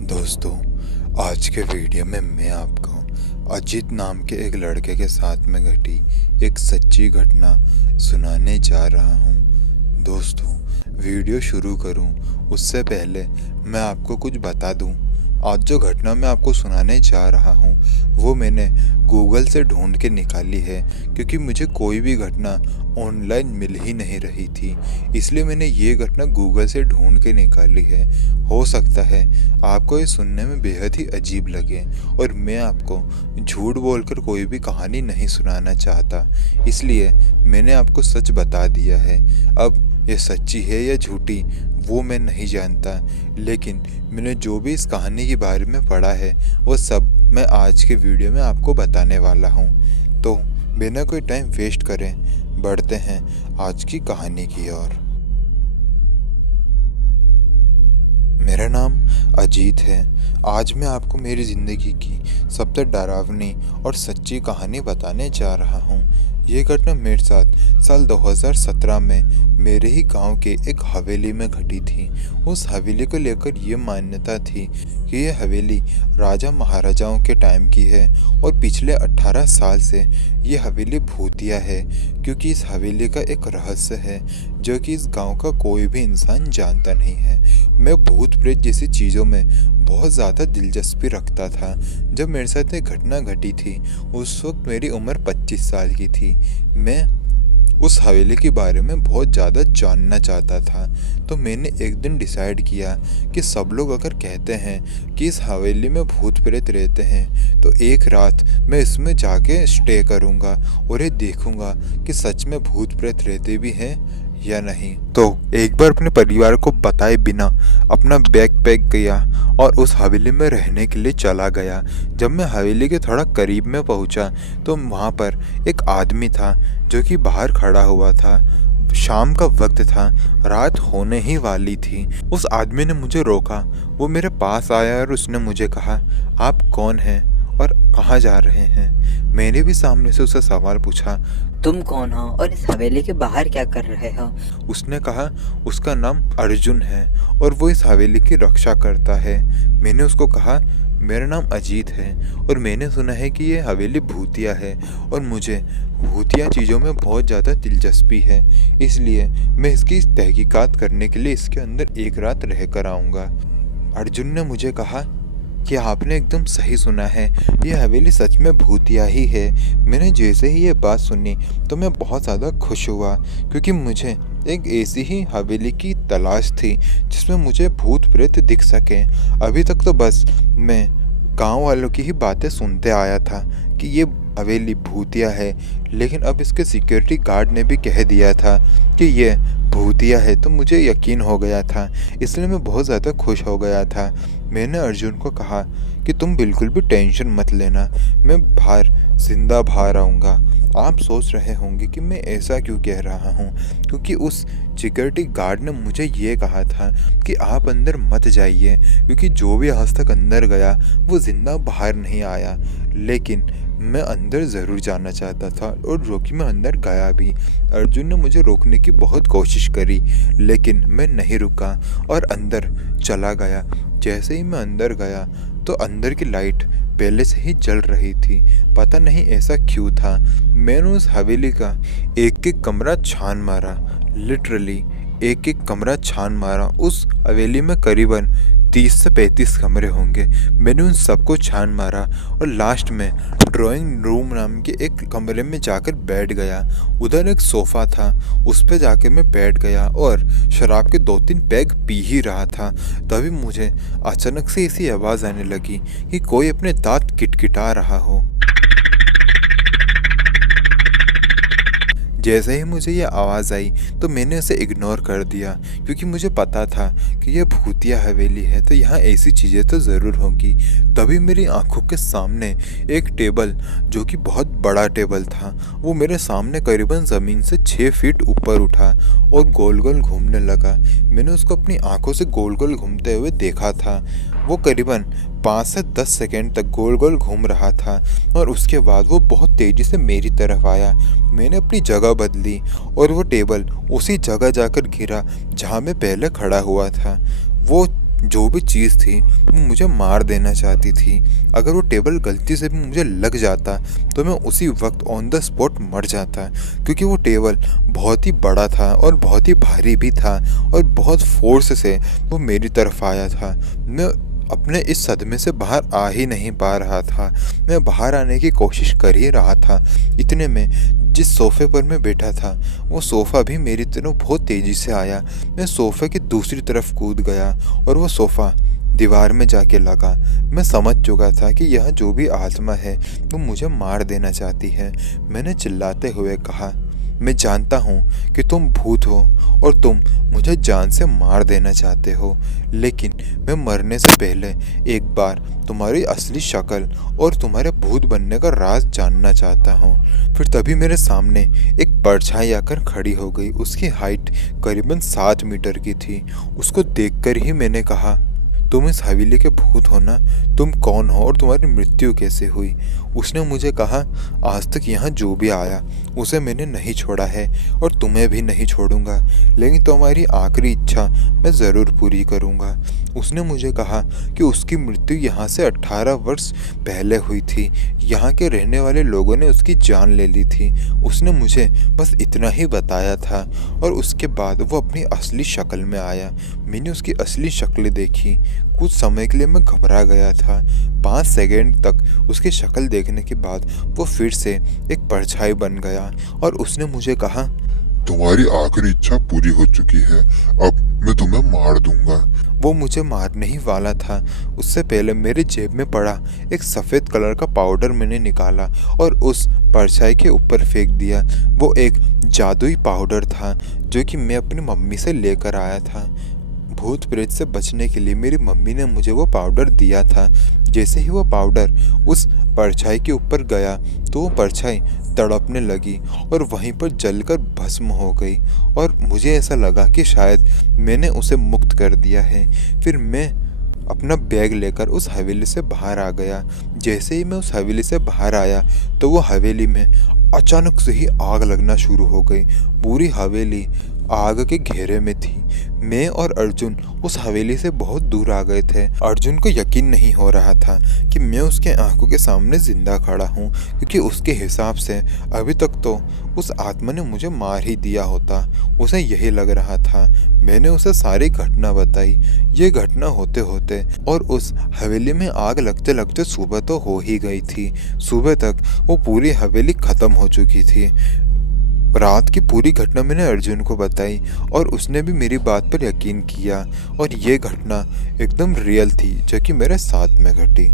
दोस्तों, आज के वीडियो में मैं आपको अजीत नाम के एक लड़के के साथ में घटी एक सच्ची घटना सुनाने जा रहा हूँ। दोस्तों, वीडियो शुरू करूँ उससे पहले मैं आपको कुछ बता दूँ। आज जो घटना मैं आपको सुनाने जा रहा हूँ वो मैंने गूगल से ढूंढ के निकाली है, क्योंकि मुझे कोई भी घटना ऑनलाइन मिल ही नहीं रही थी। इसलिए मैंने ये घटना गूगल से ढूंढ के निकाली है। हो सकता है आपको ये सुनने में बेहद ही अजीब लगे, और मैं आपको झूठ बोलकर कोई भी कहानी नहीं सुनाना चाहता, इसलिए मैंने आपको सच बता दिया है। अब ये सच्ची है या झूठी वो मैं नहीं जानता, लेकिन मैंने जो भी इस कहानी के बारे में पढ़ा है वो सब मैं आज के वीडियो में आपको बताने वाला हूँ। तो बिना कोई टाइम वेस्ट करें बढ़ते हैं आज की कहानी की ओर। मेरा नाम अजीत है। आज मैं आपको मेरी ज़िंदगी की सबसे डरावनी और सच्ची कहानी बताने जा रहा हूँ। ये घटना मेरे साथ साल 2017 में मेरे ही गांव के एक हवेली में घटी थी। उस हवेली को लेकर ये मान्यता थी कि यह हवेली राजा महाराजाओं के टाइम की है, और पिछले 18 साल से ये हवेली भूतिया है, क्योंकि इस हवेली का एक रहस्य है जो कि इस गांव का कोई भी इंसान जानता नहीं है। मैं भूत प्रेत जैसी चीज़ों में बहुत ज़्यादा दिलचस्पी रखता था। जब मेरे साथ एक घटना घटी थी उस वक्त मेरी उम्र 25 साल की थी। मैं उस हवेली के बारे में बहुत ज़्यादा जानना चाहता था, तो मैंने एक दिन डिसाइड किया कि सब लोग अगर कहते हैं कि इस हवेली में भूत प्रेत रहते हैं तो एक रात मैं इसमें जाके स्टे करूँगा और ये देखूँगा कि सच में भूत प्रेत रहते भी हैं या नहीं। तो एक बार अपने परिवार को बताए बिना अपना बैग पैक किया और उस हवेली में रहने के लिए चला गया। जब मैं हवेली के थोड़ा करीब में पहुंचा तो वहां पर एक आदमी था जो कि बाहर खड़ा हुआ था। शाम का वक्त था, रात होने ही वाली थी। उस आदमी ने मुझे रोका। वो मेरे पास आया और उसने मुझे कहा, आप कौन हैं और कहाँ जा रहे हैं? मैंने भी सामने से उससे सवाल पूछा। तुम कौन हो और इस हवेली के बाहर क्या कर रहे हो? उसने कहा उसका नाम अर्जुन है और वो इस हवेली की रक्षा करता है। मैंने उसको कहा मेरा नाम अजीत है और मैंने सुना है कि ये हवेली भूतिया है और मुझे भूतिया चीज़ों में बहुत ज़्यादा दिलचस्पी है, इसलिए मैं इसकी तहकीकात करने के लिए इसके अंदर एक रात रह कर आऊँगा। अर्जुन ने मुझे कहा कि आपने एकदम सही सुना है, यह हवेली सच में भूतिया ही है। मैंने जैसे ही ये बात सुनी तो मैं बहुत ज़्यादा खुश हुआ, क्योंकि मुझे एक ऐसी ही हवेली की तलाश थी जिसमें मुझे भूत प्रेत दिख सके। अभी तक तो बस मैं गांव वालों की ही बातें सुनते आया था कि ये हवेली भूतिया है, लेकिन अब इसके सिक्योरिटी गार्ड ने भी कह दिया था कि ये भूतिया है तो मुझे यकीन हो गया था, इसलिए मैं बहुत ज़्यादा खुश हो गया था। मैंने अर्जुन को कहा कि तुम बिल्कुल भी टेंशन मत लेना, मैं जिंदा बाहर आऊँगा। आप सोच रहे होंगे कि मैं ऐसा क्यों कह रहा हूँ, क्योंकि उस सिक्योरिटी गार्ड ने मुझे ये कहा था कि आप अंदर मत जाइए, क्योंकि जो भी आज तक अंदर गया वो ज़िंदा बाहर नहीं आया। लेकिन मैं अंदर ज़रूर जाना चाहता था और रोकी मैं अंदर गया भी। अर्जुन ने मुझे रोकने की बहुत कोशिश करी, लेकिन मैं नहीं रुका और अंदर चला गया। जैसे ही मैं अंदर गया तो अंदर की लाइट पहले से ही जल रही थी। पता नहीं ऐसा क्यों था। मैंने उस हवेली का एक एक कमरा छान मारा, लिटरली एक एक कमरा छान मारा। उस हवेली में करीबन 30 से 35 कमरे होंगे। मैंने उन सबको छान मारा और लास्ट में ड्राइंग रूम नाम के एक कमरे में जाकर बैठ गया। उधर एक सोफ़ा था, उस पर जाकर मैं बैठ गया और शराब के 2-3 पैग पी ही रहा था। तभी मुझे अचानक से ऐसी आवाज़ आने लगी कि कोई अपने दांत किटकिटा रहा हो। जैसे ही मुझे ये आवाज़ आई तो मैंने उसे इग्नोर कर दिया, क्योंकि मुझे पता था कि यह भूतिया हवेली है तो यहाँ ऐसी चीज़ें तो ज़रूर होंगी। तभी मेरी आंखों के सामने एक टेबल, जो कि बहुत बड़ा टेबल था, वो मेरे सामने करीबन ज़मीन से 6 फीट ऊपर उठा और गोल गोल घूमने लगा। मैंने उसको अपनी आंखों से गोल गोल घूमते हुए देखा था। वो करीबन 5 से 10 सेकेंड तक गोल गोल घूम रहा था और उसके बाद वो बहुत तेज़ी से मेरी तरफ आया। मैंने अपनी जगह बदली और वो टेबल उसी जगह जाकर गिरा जहाँ मैं पहले खड़ा हुआ था। वो जो भी चीज़ थी वो मुझे मार देना चाहती थी। अगर वो टेबल गलती से भी मुझे लग जाता तो मैं उसी वक्त ऑन द स्पॉट मर जाता, क्योंकि वो टेबल बहुत ही बड़ा था और बहुत ही भारी भी था और बहुत फोर्स से वो मेरी तरफ आया था। मैं अपने इस सदमे से बाहर आ ही नहीं पा रहा था। मैं बाहर आने की कोशिश कर ही रहा था। इतने में जिस सोफ़े पर मैं बैठा था वो सोफ़ा भी मेरी तरफ बहुत तेज़ी से आया। मैं सोफ़े की दूसरी तरफ कूद गया और वो सोफ़ा दीवार में जाके लगा। मैं समझ चुका था कि यह जो भी आत्मा है वो मुझे मार देना चाहती है। मैंने चिल्लाते हुए कहा, मैं जानता हूँ कि तुम भूत हो और तुम मुझे जान से मार देना चाहते हो, लेकिन मैं मरने से पहले एक बार तुम्हारी असली शक्ल और तुम्हारे भूत बनने का राज जानना चाहता हूँ। फिर तभी मेरे सामने एक परछाई आकर खड़ी हो गई। उसकी हाइट करीबन 7 मीटर की थी। उसको देखकर ही मैंने कहा, तुम इस हवेली के भूत हो ना? तुम कौन हो और तुम्हारी मृत्यु कैसे हुई? उसने मुझे कहा, आज तक यहाँ जो भी आया उसे मैंने नहीं छोड़ा है और तुम्हें भी नहीं छोड़ूंगा, लेकिन तुम्हारी आखिरी इच्छा मैं ज़रूर पूरी करूंगा। उसने मुझे कहा कि उसकी मृत्यु यहाँ से 18 वर्ष पहले हुई थी। यहाँ के रहने वाले लोगों ने उसकी जान ले ली थी। उसने मुझे बस इतना ही बताया था और उसके बाद वो अपनी असली शक्ल में आया। मैंने उसकी असली शक्ल देखी। कुछ समय के लिए मैं घबरा गया था। 5 सेकंड तक उसकी शक्ल देखने के बाद वो फिर से एक परछाई बन गया और उसने मुझे कहा, तुम्हारी आखिरी इच्छा पूरी हो चुकी है, अब मैं तुम्हें मार दूंगा। वो मुझे मारने ही वाला था। उससे पहले मेरे जेब में पड़ा एक सफ़ेद कलर का पाउडर मैंने निकाला और उस परछाई के ऊपर फेंक दिया। वो एक जादुई पाउडर था जो कि मैं अपनी मम्मी से लेकर आया था। भूत प्रेत से बचने के लिए मेरी मम्मी ने मुझे वो पाउडर दिया था। जैसे ही वो पाउडर उस परछाई के ऊपर गया तो वो परछाई तड़पने लगी और वहीं पर जलकर भस्म हो गई और मुझे ऐसा लगा कि शायद मैंने उसे मुक्त कर दिया है। फिर मैं अपना बैग लेकर उस हवेली से बाहर आ गया। जैसे ही मैं उस हवेली से बाहर आया तो वो हवेली में अचानक से ही आग लगना शुरू हो गई। पूरी हवेली आग के घेरे में थी। मैं और अर्जुन उस हवेली से बहुत दूर आ गए थे। अर्जुन को यकीन नहीं हो रहा था कि मैं उसके आंखों के सामने जिंदा खड़ा हूँ, क्योंकि उसके हिसाब से अभी तक तो उस आत्मा ने मुझे मार ही दिया होता। उसे यही लग रहा था। मैंने उसे सारी घटना बताई। ये घटना होते होते और उस हवेली में आग लगते लगते सुबह तो हो ही गई थी। सुबह तक वो पूरी हवेली ख़त्म हो चुकी थी। रात की पूरी घटना मैंने अर्जुन को बताई और उसने भी मेरी बात पर यकीन किया और ये घटना एकदम रियल थी जो कि मेरे साथ में घटी।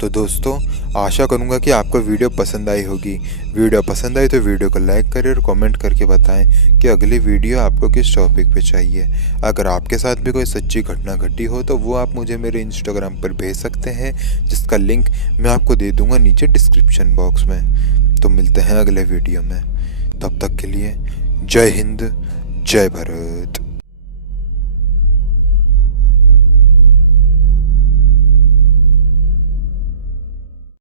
तो दोस्तों, आशा करूँगा कि आपको वीडियो पसंद आई होगी। वीडियो पसंद आई तो वीडियो को लाइक करें और कमेंट करके बताएं कि अगली वीडियो आपको किस टॉपिक पे चाहिए। अगर आपके साथ भी कोई सच्ची घटना घटी हो तो वो आप मुझे मेरे इंस्टाग्राम पर भेज सकते हैं, जिसका लिंक मैं आपको दे दूँगा नीचे डिस्क्रिप्शन बॉक्स में। तो मिलते हैं अगले वीडियो में। तब तक के लिए जय हिंद, जय भारत।